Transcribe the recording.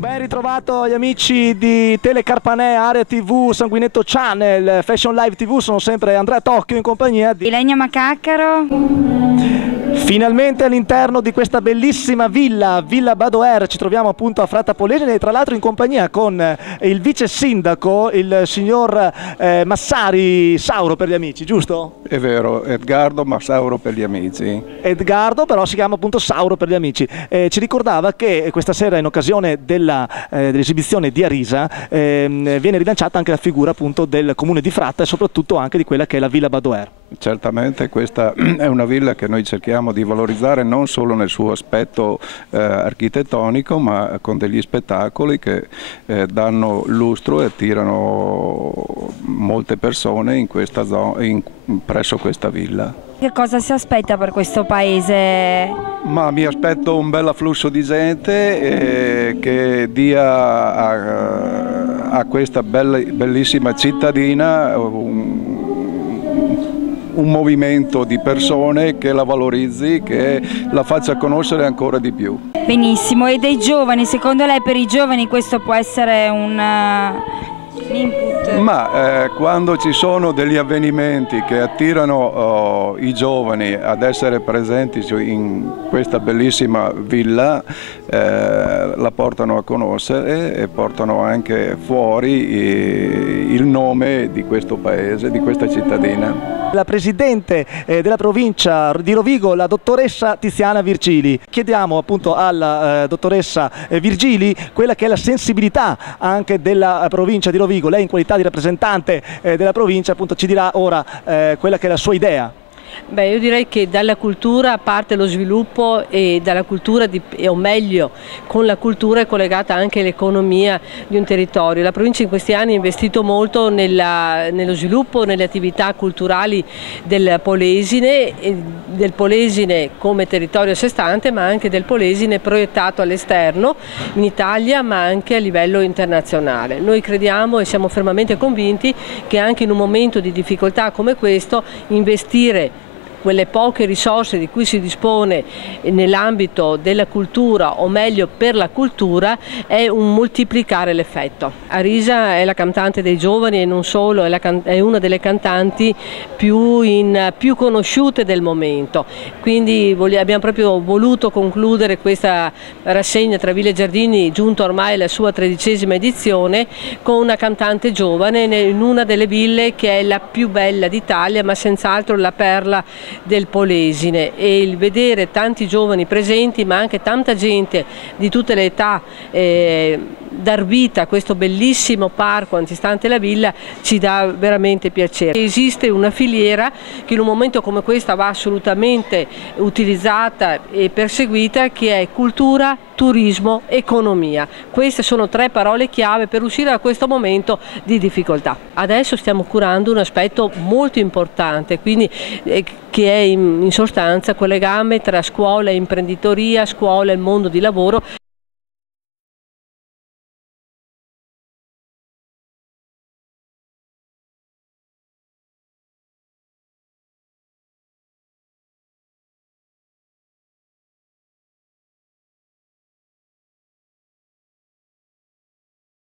Un ben ritrovato agli amici di Telecarpanè, Area TV, Sanguinetto Channel, Fashion Live TV, sono sempre Andrea Tocchio in compagnia di Ilenia Macaccaro. Finalmente all'interno di questa bellissima Villa Badoer ci troviamo appunto a Fratta Polesine e tra l'altro in compagnia con il vice sindaco, il signor Massari Sauro per gli amici, giusto? È vero, Edgardo Massauro per gli amici. Edgardo, però si chiama appunto Sauro per gli amici. Ci ricordava che questa sera in occasione dell'esibizione di Arisa viene rilanciata anche la figura appunto del comune di Fratta e soprattutto anche di quella che è la Villa Badoer. Certamente questa è una villa che noi cerchiamo di valorizzare non solo nel suo aspetto architettonico, ma con degli spettacoli che danno lustro e attirano molte persone in questa zona, presso questa villa. Che cosa si aspetta per questo paese? Ma mi aspetto un bel afflusso di gente che dia a questa bellissima cittadina un movimento di persone che la valorizzi, che la faccia conoscere ancora di più. Benissimo, e dei giovani, secondo lei per i giovani questo può essere un input? Ma quando ci sono degli avvenimenti che attirano i giovani ad essere presenti in questa bellissima villa, la portano a conoscere e portano anche fuori il nome di questo paese, di questa cittadina. La Presidente della provincia di Rovigo, la dottoressa Tiziana Virgili. Chiediamo appunto alla dottoressa Virgili quella che è la sensibilità anche della provincia di Rovigo. Lei in qualità di rappresentante della provincia appunto ci dirà ora quella che è la sua idea. Beh, io direi che dalla cultura parte lo sviluppo e dalla cultura, o meglio, con la cultura è collegata anche l'economia di un territorio. La provincia in questi anni ha investito molto nello sviluppo, nelle attività culturali del Polesine come territorio a sé stante, ma anche del Polesine proiettato all'esterno, in Italia ma anche a livello internazionale. Noi crediamo e siamo fermamente convinti che anche in un momento di difficoltà come questo investire quelle poche risorse di cui si dispone nell'ambito della cultura, o meglio per la cultura, è un moltiplicare l'effetto. Arisa è la cantante dei giovani e non solo, è una delle cantanti più conosciute del momento. Quindi abbiamo proprio voluto concludere questa rassegna tra Ville e Giardini, giunto ormai alla sua 13ª edizione, con una cantante giovane in una delle ville che è la più bella d'Italia, ma senz'altro la perla del Polesine, e il vedere tanti giovani presenti ma anche tanta gente di tutte le età dar vita a questo bellissimo parco antistante la villa ci dà veramente piacere. Esiste una filiera che in un momento come questo va assolutamente utilizzata e perseguita, che è cultura, turismo, economia. Queste sono 3 parole chiave per uscire da questo momento di difficoltà. Adesso stiamo curando un aspetto molto importante, quindi che è in sostanza quel legame tra scuola e imprenditoria, scuola e il mondo di lavoro,